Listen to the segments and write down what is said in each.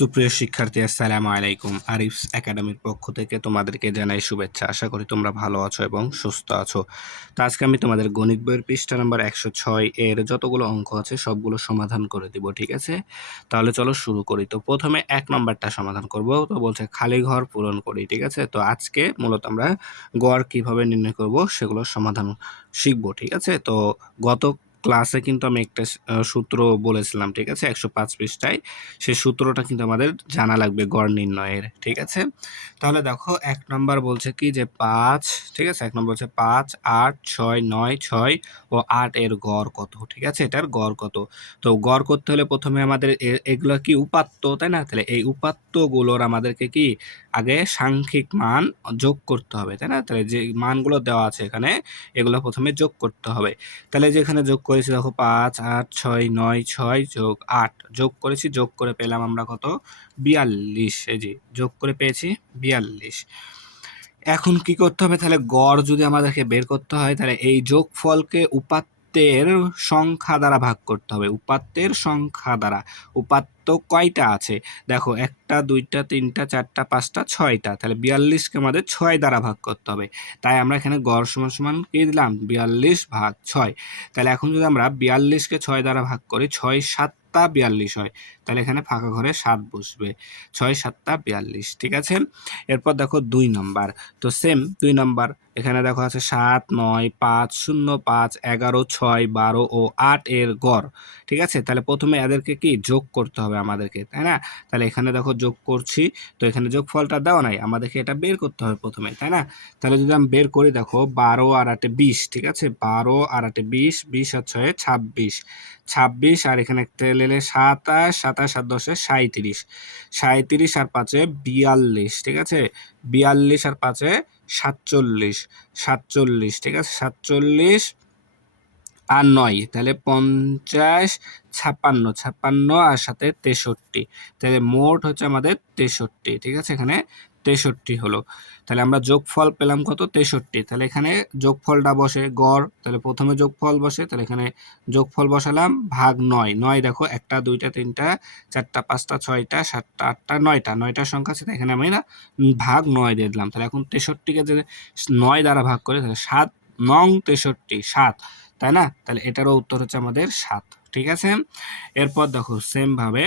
সুপ্রিয় শিক্ষার্থী, আসসালামু আলাইকুম। আরিফস একাডেমির পক্ষ থেকে তোমাদেরকে জানাই শুভেচ্ছা। আশা করি তোমরা ভালো আছো এবং সুস্থ আছো। তো আজকে আমি তোমাদের গণিত বইয়ের পৃষ্ঠা নাম্বার 106 এর যতগুলো অঙ্ক আছে সবগুলো সমাধান করে দিব, ঠিক আছে? তাহলে চলো শুরু করি। তো প্রথমে 1 নাম্বারটা সমাধান করব। তো বলছে খালি ঘর পূরণ করি, ঠিক আছে? তো আজকে মূলত আমরা গড় কিভাবে নির্ণয় করব সেগুলোর সমাধান শিখব, ঠিক আছে? তো গত ক্লাসে কিন্তু আমি একটা সূত্র বলেছিলাম, ঠিক আছে? 105 পৃষ্ঠায় সেই সূত্রটা কিন্তু আমাদের জানা লাগবে গড় নির্ণয়ের, ঠিক আছে? তাহলে দেখো 1 নাম্বার বলছে কি যে 5, ঠিক আছে? 1 নম্বর বলছে 5, 8, 6, 9, 6 ও 8 এর গড় কত, ঠিক আছে? এটার গড় কত? তো গড় করতে হলে প্রথমে আমাদের এগুলো কি উপাত্ত, তাই না? তাহলে এই উপাত্তগুলোর আমাদেরকে কি আগে সাংখ্যিক মান যোগ করতে হবে, তাই না? তাহলে যে মানগুলো দেওয়া আছে এখানে এগুলো প্রথমে যোগ করতে হবে। তাহলে যেখানে যোগ করেছি দেখো 5, 8, 6, 9, 6 যোগ 8 যোগ করেছি, যোগ করে পেলাম আমরা কত? 42। এই যে যোগ করে পেয়েছি 42। এখন কি করতে হবে? তাহলে গড় যদি আমাদেরকে বের করতে হয় তাহলে এই যোগফলকে উপাত্তের সংখ্যা দ্বারা ভাগ করতে হবে। উপাত্তের সংখ্যা দ্বারা। উপাত্ত কয়টা আছে দেখো? 1টা 2টা 3টা 4টা 5টা 6টা। তাহলে 42কে আমাদের 6 দ্বারা ভাগ করতে হবে। তাই আমরা এখানে গড় সমান সমান কি দিলাম? 42 ভাগ 6। তাহলে এখন যদি আমরা 42কে 6 দ্বারা ভাগ করি, 6 7টা 42 হয়। তাহলে এখানে ফাঁকা ঘরে 7 বসবে। 6 7টা 42, ঠিক আছে? এরপর দেখো 2 নাম্বার। তো সেম 2 নাম্বার, এখানে দেখো আছে 7, 9, 5, 0, 5, 11, 6, 12 ও 8 এর গড়, ঠিক আছে? তাহলে প্রথমে এদেরকে কি যোগ করতে হবে আমাদেরকে, তাই না? তাহলে এখানে দেখো যোগ করছি। তো এখানে যোগফলটা দেওয়া নাই, আমাদেরকে এটা বের করতে হবে প্রথমে, তাই না? তাহলে যদি আমি বের করি দেখো 12 আর 8 20, ঠিক আছে? 12 আর 8 20, 20 আর 6 26, 26 আর এখানে একটা লেলে 27, 27 আর 10 37, 37 আর 5 42, ঠিক আছে? 42 আর 5 47, 47, ঠিক আছে? 47 আর 9 তাহলে 50, 56, 56 আর সাথে 63, তাহলে মোট হচ্ছে আমাদের 63, ঠিক আছে? এখানে 63 হলো। তাহলে আমরা যোগফল পেলাম কত? 63। তাহলে এখানে যোগফলটা বসে গড়, তাহলে প্রথমে যোগফল বসে, তাহলে এখানে যোগফল বসালাম ভাগ 9। 9 দেখো 1টা 2টা 3টা 4টা 5টা 6টা 7টা 8টা 9টা, 9টার সংখ্যা আছে, এখানে আমি না ভাগ 9 দিয়ে দিলাম। তাহলে এখন 63কে যদি 9 দ্বারা ভাগ করে তাহলে 7 নং 63 7, তাই না? তাহলে এটারও উত্তর হচ্ছে আমাদের 7, ঠিক আছে? এরপর দেখো সেম ভাবে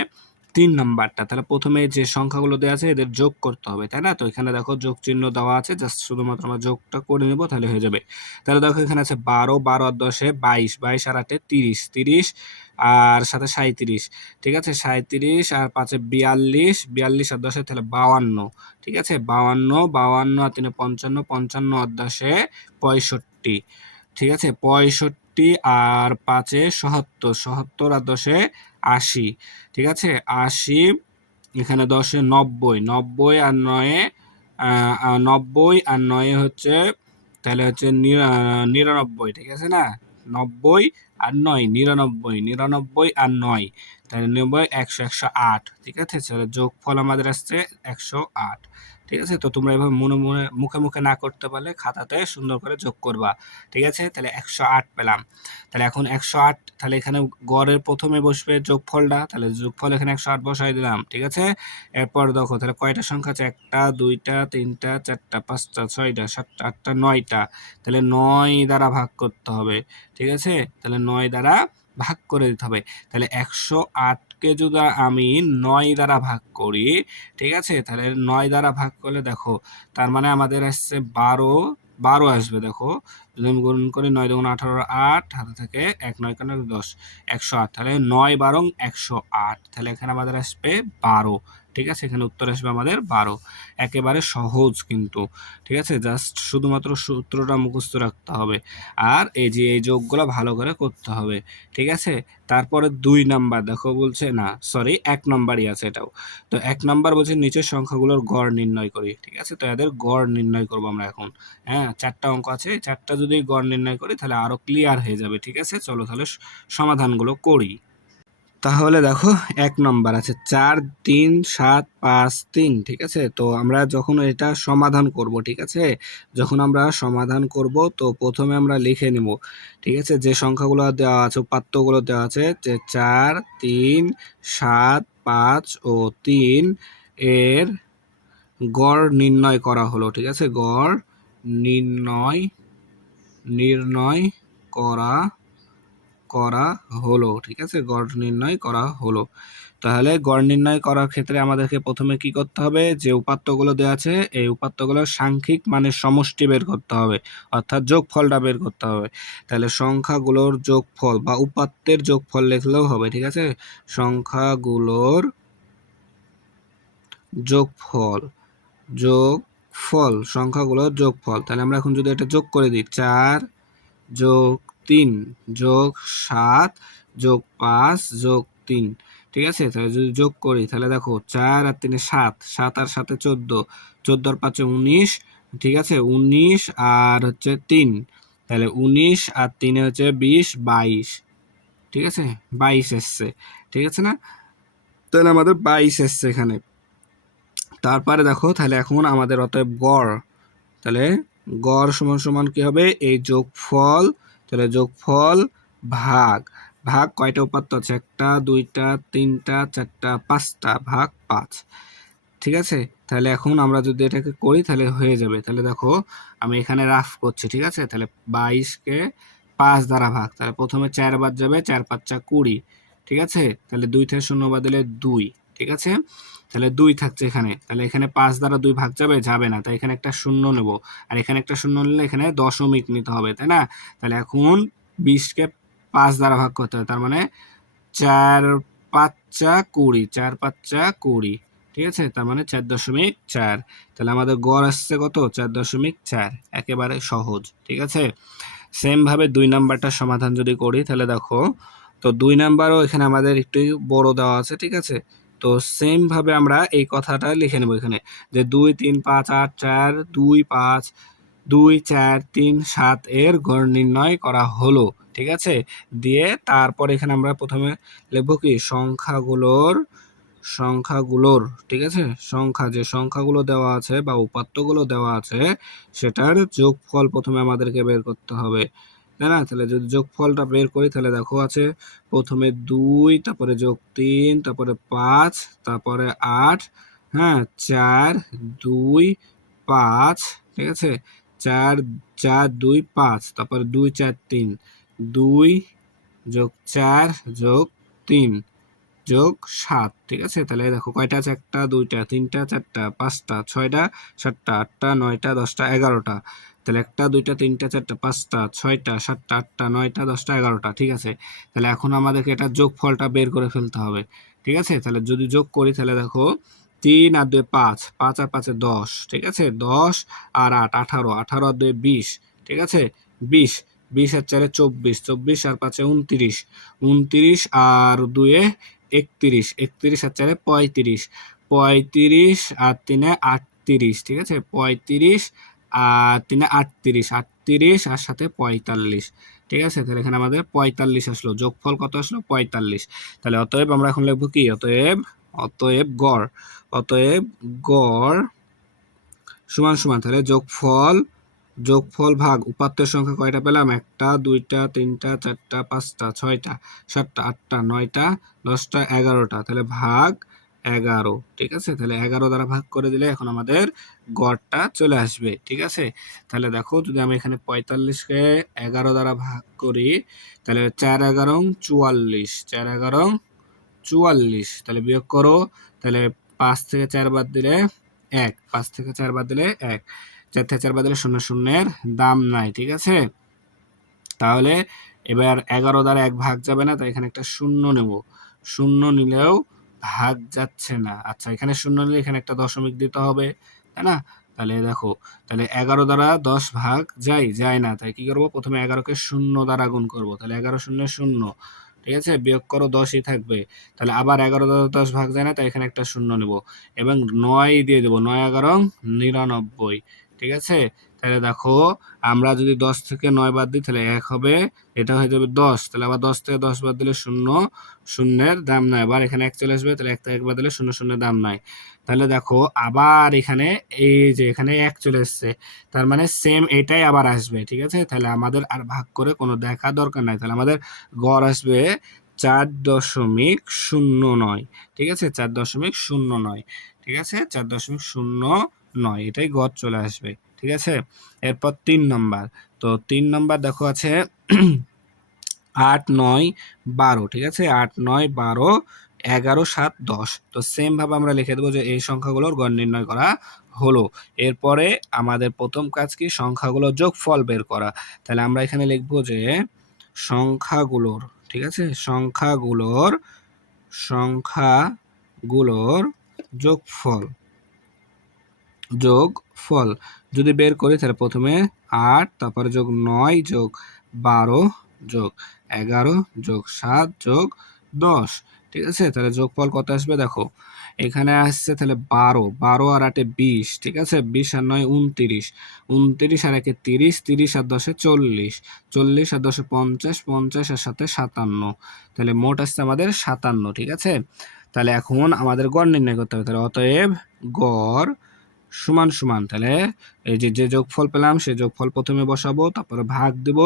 3 নাম্বারটা। তাহলে প্রথমে যে সংখ্যাগুলো দেওয়া আছে এদের যোগ করতে হবে, তাই না? তো এখানে দেখো যোগ চিহ্ন দেওয়া আছে, জাস্ট শুধুমাত্র আমরা যোগটা করে নেব, তাহলে হয়ে যাবে। তাহলে দেখো এখানে আছে 12, 12 আর 10 22, 22 আর 8 30, 30 আর সাথে 37, ঠিক আছে? 37 আর 5 42, 42 আর 10 তাহলে 52, ঠিক আছে? 52, 52 আর 3 55, 55 আর 10 65, ঠিক আছে? 65 আর 5 ৭৭, ৭৭ আর 10 80, ঠিক আছে? 80, এখানে 10 90, 90 আর 9 90 আর 9 হচ্ছে, তাহলে হচ্ছে 99, ঠিক আছে না? 90 আর 9 99, 99 আর 9 তাহলে 90 100 108, ঠিক আছে? তাহলে যোগফল আমাদের আসছে 108, ঠিক আছে? তো তোমরা এভাবে মনে মনে মুখে মুখে না করতে পারলে খাতাতে সুন্দর করে যোগ করবা, ঠিক আছে? তাহলে 108 পেলাম। তাহলে এখন 108, তাহলে এখানে গড়ের প্রথমে বসবে যোগফলটা, তাহলে যোগফল এখানে 108 বসাই দিলাম, ঠিক আছে? এরপর দেখো তাহলে কয়টা সংখ্যা আছে? 1টা 2টা 3টা 4টা 5টা 6টা 7টা 8টা 9টা, তাহলে 9 দ্বারা ভাগ করতে হবে, ঠিক আছে? তাহলে 9 দ্বারা ভাগ করে দিতে হবে। তাহলে 108কে যদি আমি 9 দ্বারা ভাগ করি, ঠিক আছে? তাহলে 9 দ্বারা ভাগ করলে দেখো তার মানে আমাদের আসছে 12, 12 আসবে। দেখো যদি আমি গুণ করি 9 দুগুণ 18, 8 হাতে থেকে 1 9 কাটা 10, 108, তাহলে 9 12 108, তাহলে এখানে আমাদের আসবে 12, ঠিক আছে? এখানে উত্তর আসবে আমাদের 12। একেবারে সহজ কিন্তু, ঠিক আছে? জাস্ট শুধুমাত্র সূত্রটা মুখস্থ রাখতে হবে আর এই যে এই যোগগুলো ভালো করে করতে হবে, ঠিক আছে? তারপরে 2 নাম্বার দেখো বলছে, না সরি 1 নাম্বারই আছে এটাও। তো 1 নাম্বার বলছে নিচের সংখ্যাগুলোর গড় নির্ণয় করি, ঠিক আছে? তো এদের গড় নির্ণয় করব আমরা এখন। হ্যাঁ, 4টা অঙ্ক আছে, 4টা যদি গড় নির্ণয় করি তাহলে আরো ক্লিয়ার হয়ে যাবে, ঠিক আছে? চলো তাহলে সমাধানগুলো করি। তাহলে দেখো 1 নাম্বার আছে 4 3 7 5 3, ঠিক আছে? তো আমরা যখন এটা সমাধান করব, ঠিক আছে? যখন আমরা সমাধান করব তো প্রথমে আমরা লিখে নিব, ঠিক আছে? যে সংখ্যাগুলো দেওয়া আছে উপাত্তগুলো দেওয়া আছে যে 4 3 7 5 ও 3 এর গড় নির্ণয় করা হলো। ঠিক আছে, গড় নির্ণয় করা করা হলো। ঠিক আছে, গড় নির্ণয় করা হলো। তাহলে গড় নির্ণয় করার ক্ষেত্রে আমাদেরকে প্রথমে কি করতে হবে, যে উপাত্তগুলো দেওয়া আছে এই উপাত্তগুলোর সাংখ্যিক মানের সমষ্টি বের করতে হবে, অর্থাৎ যোগফলটা বের করতে হবে। তাহলে সংখ্যাগুলোর যোগফল বা উপাত্তের যোগফল লিখলেও হবে। ঠিক আছে, সংখ্যাগুলোর যোগফল সংখ্যাগুলোর যোগফল। তাহলে আমরা এখন যদি এটা যোগ করে দিই, 4 যোগ 3 যোগ 7 যোগ 5 যোগ 3। ঠিক আছে, তাহলে যদি যোগ করি তাহলে দেখো 4 আর 3 7, 7 আর 7 14, 14 আর 5 19। ঠিক আছে, 19 আর হচ্ছে 3, তাহলে 19 আর 3 হচ্ছে 20, 22। ঠিক আছে, 22 এসছে। ঠিক আছে না, তাহলে আমাদের 22 এসছে এখানে। তারপরে দেখো তাহলে এখন আমাদের অতএব গড়, তাহলে গড় সমান সমান কি হবে, এই যোগফল, তাহলে যোগফল ভাগ কয়টা উপাত্ত আছে, 1 2 3 4 5টা, ভাগ 5। ঠিক আছে, তাহলে এখন আমরা যদি এটাকে করি তাহলে হয়ে যাবে। তাহলে দেখো আমি এখানে রাফ করছি। ঠিক আছে, তাহলে 22কে 5 দ্বারা ভাগ, তাহলে প্রথমে 4 বাদ যাবে, 4 5 20। ঠিক আছে, তাহলে 2 থেকে 0 বাদ দিলে 2। ঠিক আছে, তাহলে 2 থাকছে এখানে, তাহলে এখানে 5 দ্বারা 2 ভাগ যাবে, যাবে না, তাই এখানে একটা শূন্য নেব, আর এখানে একটা শূন্য নিলে এখানে দশমিক নিতে হবে, তাই না। তাহলে এখন 20কে 5 দ্বারা ভাগ করতে হবে, তার মানে 4 5 20, 4 5 20। ঠিক আছে, তার মানে 4.4। তাহলে আমাদের গড় আসছে কত, 4.4, একেবারে সহজ। ঠিক আছে, সেম ভাবে 2 নাম্বারটার সমাধান যদি করি তাহলে দেখো, তো 2 নাম্বারও এখানে আমাদের একটু বড় দেওয়া আছে। ঠিক আছে, তো সেম ভাবে আমরা এই কথাটা লিখে নেব এখানে, যে 2 3 5 8 4 2 5 2 4 3 7 এর গড় নির্ণয় করা হলো। ঠিক আছে, দিয়ে তারপর এখানে আমরা প্রথমে লিখবো কি, সংখ্যাগুলোর। ঠিক আছে, যে সংখ্যাগুলো দেওয়া আছে বা উপাত্তগুলো দেওয়া আছে সেটার যোগফল প্রথমে আমাদেরকে বের করতে হবে, তাই না। তাহলে যদি যোগফলটা বের করি তাহলে দেখো আছে প্রথমে 2, তারপরে যোগ 3, তারপরে 5, তারপরে 8, হ্যাঁ 4 2 5। ঠিক আছে, 4 4 2 5, তারপরে 2 4 3, 2 যোগ 4 যোগ 3 যোগ 7। ঠিক আছে, তাহলে দেখো কয়টা আছে, 1 2 3 4 5 6 7 8 9 10 11টা। তাহলে 1 2 3 4 5 6 7 8 9 10 11টা। ঠিক আছে, তাহলে এখন আমাদেরকে এটা যোগফলটা বের করে ফেলতে হবে। ঠিক আছে, তাহলে যদি যোগ করি তাহলে দেখো 3 আর 2 5, 5 আর 5 10। ঠিক আছে, 10 আর 8 18, 18 আর 2 20। ঠিক আছে, 20, 20 আর 4 24, 24 আর 5 29, 29 আর 2 31, 31 আর 4 35, 35 আর 3 38। ঠিক আছে, 35 আর 3 38, 38 আর সাথে 45। ঠিক আছে, তাহলে এখানে আমাদের 45 আসলো, যোগফল কত আসলো, 45। তাহলে অতএব আমরা এখন লিখবো কি, অতএব গড় সমান সমান, তাহলে যোগফল ভাগ উপাত্তের সংখ্যা কয়টা পেলাম, 1 2 3 4 5 6 7 8 9 10 11টা, তাহলে ভাগ 11। ঠিক আছে, তাহলে 11 দ্বারা ভাগ করে দিলে এখন আমাদের গড়টা চলে আসবে। ঠিক আছে, তাহলে দেখো যদি আমি এখানে 45কে 11 দ্বারা ভাগ করি তাহলে 4 11 44, 4 11 44। তাহলে বিয়োগ করো, তাহলে 5 থেকে 4 বাদ দিলে 1, 5 থেকে 4 বাদ দিলে 1, 4 থেকে 4 বাদ দিলে 0, শূন্যের দাম নাই। ঠিক আছে, তাহলে এবার 11 দ্বারা 1 ভাগ যাবে না, তাই এখানে একটা শূন্য নেব, শূন্য নিলেও ভাগ যাচ্ছে না। আচ্ছা, এখানে শূন্য নিলে এখানে একটা দশমিক দিতে হবে, তাই না। তাহলে দেখো, তাহলে 11 দ্বারা 10 ভাগ যায় না, তাই কি করবো, প্রথমে 11কে 0 দ্বারা গুণ করব, তাহলে 11 শূন্য 0। ঠিক আছে, বিয়োগ করো, 10ই থাকবে। তাহলে আবার 11 দ্বারা 10 ভাগ যায় না, তাই এখানে একটা শূন্য নেব এবং 9 দিয়ে দেবো, 9 11 99। ঠিক আছে, তাহলে দেখো আমরা যদি 10 থেকে 9 বাদ দিই তাহলে 1 হবে, এটা হয়ে যাবে 10। তাহলে আবার 10 থেকে 10 বাদ দিলে 0, শূন্যের দাম নাই। আবার এখানে 1 চলে আসবে, তাহলে 1 থেকে 1 বাদ দিলে 0, শূন্যের দাম নাই। তাহলে দেখো আবার এখানে এই যে এখানে 1 চলে এসছে, তার মানে সেম এটাই আবার আসবে। ঠিক আছে, তাহলে আমাদের আর ভাগ করে কোনো দেখা দরকার নাই, তাহলে আমাদের গড় আসবে 4.09, ঠিক আছে, 4.09, ঠিক আছে, 4.09, এটাই গড় চলে আসবে, ঠিক আছে। এরপর 3 নম্বর, তো 3 নম্বর দেখো আছে 8, 9, 12, ঠিক আছে, 8, 9, 12, 11, 7, 10। তো সেম ভাবে আমরা লিখে দেবো যে এই সংখ্যাগুলোর গড় নির্ণয় করা হলো। এরপরে আমাদের প্রথম কাজ কি, সংখ্যাগুলোর যোগফল বের করা। তাহলে আমরা এখানে লিখবো যে সংখ্যাগুলোর, ঠিক আছে, সংখ্যাগুলোর যোগফল যদি বের করি তাহলে প্রথমে 8, তারপরে যোগ 9, যোগ 12, যোগ 11, যোগ 7, যোগ 10, ঠিক আছে। তাহলে যোগফল কত আসবে দেখো, এখানে আসছে তাহলে 12 আর 8 20, ঠিক আছে, 20 আর 9 29, 29 আর 1 30, 30 আর 10 40, 40 আর 10 50, 50 আর 7 57, তাহলে মোট আসছে আমাদের 57, ঠিক আছে। তাহলে এখন আমাদের গড় নির্ণয় করতে হবে, তাহলে অতএব গড় সমান সমান, তাহলে এই যে যে যোগফল পেলাম সেই যোগফল প্রথমে বসাবো, তারপরে ভাগ দেব,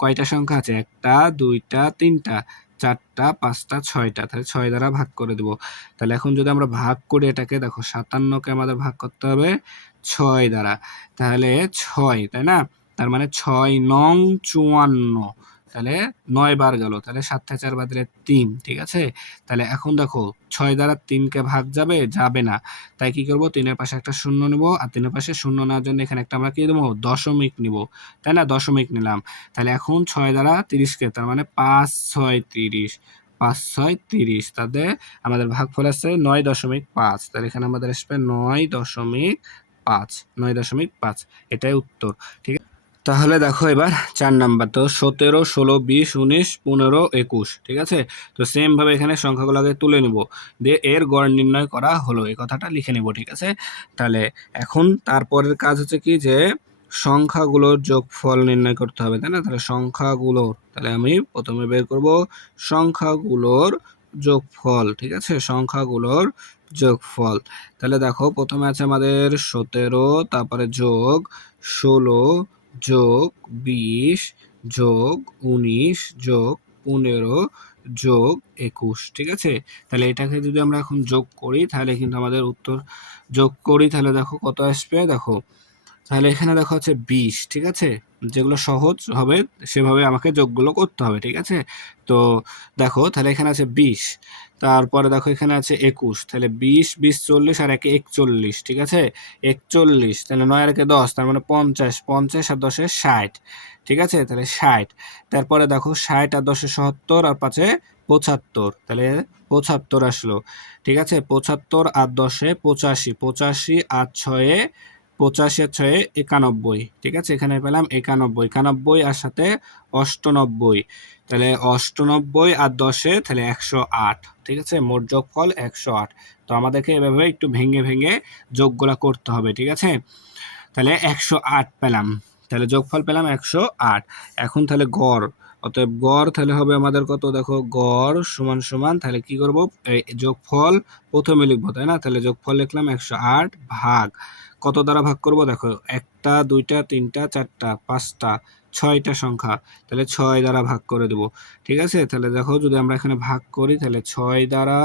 কয়টা সংখ্যা আছে, 1টা 2টা 3টা 4টা 5টা 6টা, তাহলে 6 দ্বারা ভাগ করে দেব। তাহলে এখন যদি আমরা ভাগ করি এটাকে, দেখো 57কে আমাদের ভাগ করতে হবে 6 দ্বারা, তাহলে 6, তাই না, তার মানে 6 নং 54, তাহলে 9 বার গেল, তাহলে 7 থেকে 4 বাদ দিলে 3, ঠিক আছে। তাহলে এখন দেখো 6 দ্বারা 3কে ভাগ যাবে না, তাই কি করব, 3-এর পাশে একটা শূন্য নিব, আর 3-এর পাশে শূন্য নেওয়ার জন্য এখানে একটা আমরা কি দেবো, দশমিক নিব, তাই না, দশমিক নিলাম। তাহলে এখন 6 দ্বারা 30কে, তার মানে 5, 6, 30, 5, 6, 30, তাদের আমাদের ভাগফল আসছে 9.5, তাহলে এখানে আমাদের আসবে 9.5, 9.5, এটাই উত্তর, ঠিক আছে। তাহলে দেখো এবার 4 নাম্বার, তো 17, 16, 20, 19, 15, 21, ঠিক আছে। তো সেম ভাবে এখানে সংখ্যাগুলো আগে তুলে নিব, দিয়ে এর গড় নির্ণয় করা হলো, এই কথাটা লিখে নিব, ঠিক আছে। তাহলে এখন তারপরের কাজ হচ্ছে কি, যে সংখ্যাগুলোর যোগফল নির্ণয় করতে হবে, তাই না। তাহলে সংখ্যাগুলোর, তাহলে আমি প্রথমে বের করব সংখ্যাগুলোর যোগফল, ঠিক আছে, সংখ্যাগুলোর যোগফল। তাহলে দেখো প্রথমে আছে আমাদের 17, তারপরে যোগ 16, যোগ 20, যোগ 19, যোগ 15, যোগ 21, ঠিক আছে। তাহলে এটাকে যদি আমরা এখন যোগ করি তাহলে কিন্তু আমাদের উত্তর, যোগ করি তাহলে দেখো কত আসবে, দেখো তাহলে এখানে দেখো হচ্ছে 20, ঠিক আছে, যেগুলো সহজ হবে সেভাবে আমাকে যোগগুলো করতে হবে, ঠিক আছে। তো দেখো তাহলে এখানে আছে 20, তারপরে দেখো এখানে আছে 21, তাহলে 20, 20, 40 আর 1 41, ঠিক আছে, 41, তাহলে 9 আর 1 10, তার মানে 50, 50 আর 10 60, ঠিক আছে, তাহলে 60, তারপরে দেখো 60 আর 10 70, আর 5 75, তাহলে 75 আসলো, ঠিক আছে, 75 আর 10 85, 85 আর 6 85 আর 6 91, ঠিক আছে, এখানে পেলাম 91, 91 আর সাথে 98, তাহলে 98 আর 10, তাহলে 108, ঠিক আছে, মোট যোগফল 108। তো আমাদেরকে এভাবে একটু ভেঙে ভেঙে যোগগুলা করতে হবে, ঠিক আছে। তাহলে 108 পেলাম, তাহলে যোগফল পেলাম 108। এখন তাহলে গড়, অতএব গড় তাহলে হবে আমাদের কত, দেখো গড় সমান সমান, তাহলে কি করব, যোগফল প্রথমে লিখবো, তাই না, তাহলে যোগফল লিখলাম 108 ভাগ কত দ্বারা ভাগ করব, দেখো 1টা 2টা 3টা 4টা 5টা 6টা সংখ্যা, তাহলে 6 দ্বারা ভাগ করে দেব, ঠিক আছে। তাহলে দেখো যদি আমরা এখানে ভাগ করি তাহলে 6 দ্বারা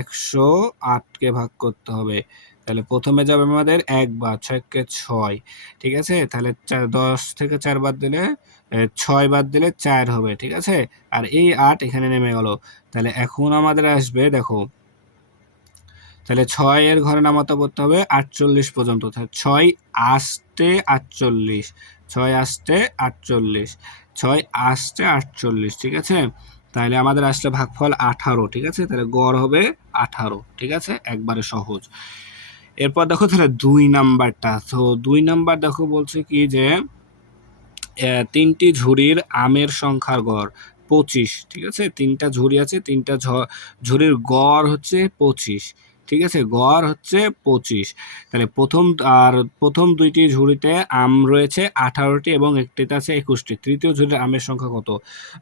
108কে ভাগ করতে হবে, তাহলে প্রথমে যাবে আমাদের 1 বার, 6 6, ঠিক আছে, তাহলে 10 থেকে 4 বাদ দিলে 6 বাদ দিলে 4 হবে, ঠিক আছে, আর এই 8 এখানে নেমে গেল। তাহলে এখন আমাদের আসবে দেখো, তাহলে 6 এর ঘরে নামাতে পড়তে হবে 48 পর্যন্ত, তাহলে 6 আস্তে 48, 6 আস্তে 48, 6 আস্তে 48, ঠিক আছে। তাহলে আমাদের আসলে ভাগফল 18, ঠিক আছে, তাহলে গড় হবে 18, ঠিক আছে, একবারে সহজ। এরপর দেখো তাহলে 2 নাম্বারটা, তো 2 নাম্বার দেখো বলছে কি যে 3টি ঝুড়ির আমের সংখ্যার গড় 25, ঠিক আছে, 3টা ঝুড়ি আছে, 3টা ঝুড়ির গড় হচ্ছে 25, ঠিক আছে, গড় হচ্ছে 25। তাহলে প্রথম 2টি ঝুড়িতে আম রয়েছে 18টি এবং একটিতে আছে 21টি, তৃতীয় ঝুড়ির আমের সংখ্যা কত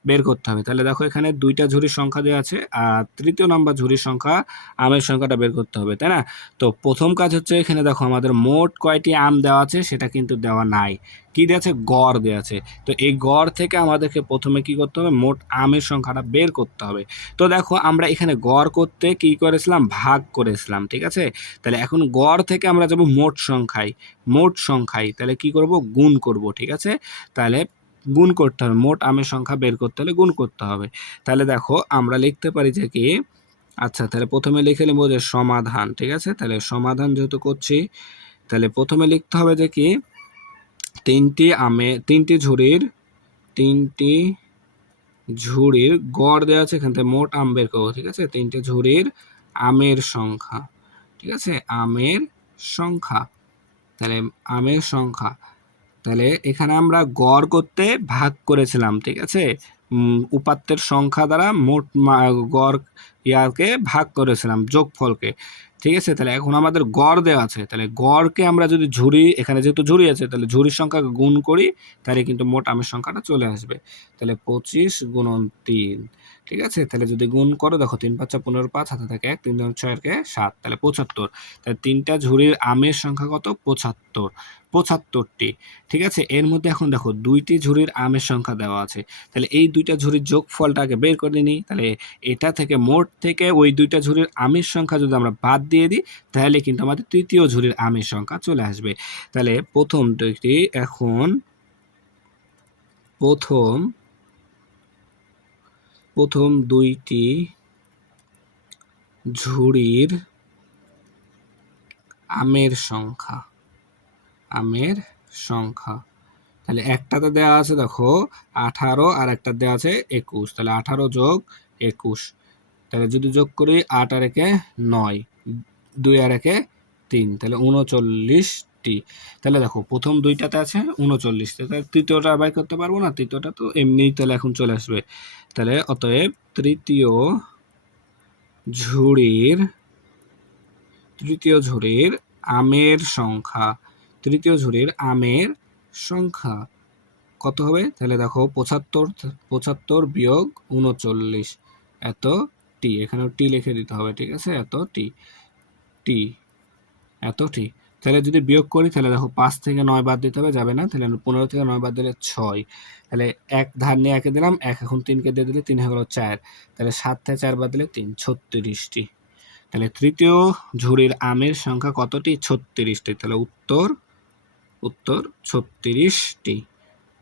বের করতে হবে। তাহলে দেখো এখানে 2টা ঝুড়ির সংখ্যা দেওয়া আছে, আর তৃতীয় নাম্বার ঝুড়ির সংখ্যা, আমের সংখ্যাটা বের করতে হবে, তাই না। তো প্রথম কাজ হচ্ছে এখানে দেখো আমাদের মোট কয়টি আম দেওয়া আছে সেটা কিন্তু দেওয়া নাই, কি দেওয়া আছে, গড় দেওয়া আছে। তো এই গড় থেকে আমাদেরকে প্রথমে কি করতে হবে, মোট আমের সংখ্যাটা বের করতে হবে। তো দেখো আমরা এখানে গড় করতে কি করেছিলাম, ভাগ করেছিলাম, ঠিক আছে। তাহলে এখন গড় থেকে আমরা যাব মোট সংখ্যায়, মোট সংখ্যায় তাহলে কি করব, গুণ করব, ঠিক আছে। তাহলে গুণ করতে হবে, মোট আমের সংখ্যা বের করতে হলে গুণ করতে হবে। তাহলে দেখো আমরা লিখতে পারি যে কি, আচ্ছা তাহলে প্রথমে লিখে নেব যে সমাধান, ঠিক আছে। তাহলে সমাধান যেহেতু করছি, তাহলে প্রথমে লিখতে হবে যে কি, তিনটি ঝুড়ির গড় দেওয়া আছে, এখান থেকে মোট আম বের করবো, ঠিক আছে। তিনটে ঝুড়ির আমের সংখ্যা, ঠিক আছে, আমের সংখ্যা, তাহলে আমের সংখ্যা, তাহলে এখানে আমরা গড় করতে ভাগ করেছিলাম, ঠিক আছে। উপাত্তের সংখ্যা দ্বারা মোট গড় ইয়ারকে ভাগ করেছিলাম, যোগফলকে, ঠিক আছে। তাহলে এখন আমাদের গড় দেওয়া আছে, তাহলে গড়কে আমরা যদি ঝুড়ি, এখানে যেহেতু ঝুড়ি আছে তাহলে ঝুড়ির সংখ্যাকে গুণ করি, তাহলে কিন্তু মোট আমের সংখ্যাটা চলে আসবে। তাহলে 25 গুণন 3, ঠিক আছে। তাহলে যদি গুণ করো, দেখো 3 5 15, 5 হাতে থাকে 1, 3 2 6 7, তাহলে 75। তাহলে তিনটা ঝুড়ির আমের সংখ্যা কত, 75টি, ঠিক আছে। এর মধ্যে এখন দেখো দুইটি ঝুড়ির আমের সংখ্যা দেওয়া আছে, তাহলে এই দুইটা ঝুড়ির যোগফলটা আগে বের করে নিই। তাহলে এটা থেকে মোট থেকে ওই দুইটা ঝুড়ির আমের সংখ্যা যদি আমরা বাদ দিয়ে দিই, তাহলে কিন্তু আমাদের তৃতীয় ঝুড়ির আমের সংখ্যা চলে আসবে। তাহলে প্রথম দুইটি ঝুড়ির আমের সংখ্যা, তাহলে একটাতে দেওয়া আছে দেখো 18 আর একটা দেওয়া আছে 21, তাহলে 18 যোগ 21, তাহলে যদি যোগ করি 8 আর 1 9, 2 আর 1 3, তাহলে 39টি। তাহলে দেখো প্রথম দুইটাতে আছে 39, তাহলে তৃতীয়টা বাই করতে পারবো না, তৃতীয়টা তো এমনিই তাহলে এখন চলে আসবে। তাহলে অতএব তৃতীয় ঝুড়ির আমের সংখ্যা কত হবে, তাহলে দেখো 75 বিয়োগ 39, এত টি, এখানেও টি লিখে দিতে হবে, ঠিক আছে, এত টি। তাহলে যদি বিয়োগ করি, তাহলে দেখো 5 থেকে 9 বাদ দিতে হবে, যাবে না, তাহলে 15 থেকে 9 বাদ দিলে 6, তাহলে এক ধার নিয়ে একে দিলাম, এক এখন 3কে দিয়ে দিলে 3 হয়ে গেল 4, তাহলে 7 থেকে 4 বাদ দিলে 3, 36টি। তাহলে তৃতীয় ঝুড়ির আমের সংখ্যা কতটি, 36টি। তাহলে উত্তর 36টি।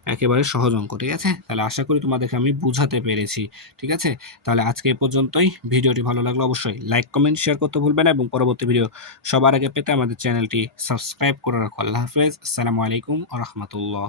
একেবারে সহজ অঙ্ক, ঠিক আছে। তাহলে আশা করি তোমাদেরকে আমি বুঝাতে পেরেছি, ঠিক আছে। তাহলে আজকে এ পর্যন্তই। ভিডিওটি ভালো লাগলে অবশ্যই লাইক কমেন্ট শেয়ার করতে ভুলবেন না, এবং পরবর্তী ভিডিও সবার আগে পেতে আমাদের চ্যানেলটি সাবস্ক্রাইব করে রাখো। আল্লাহ হাফেজ, আসসালামু আলাইকুম ওয়া রাহমাতুল্লাহ।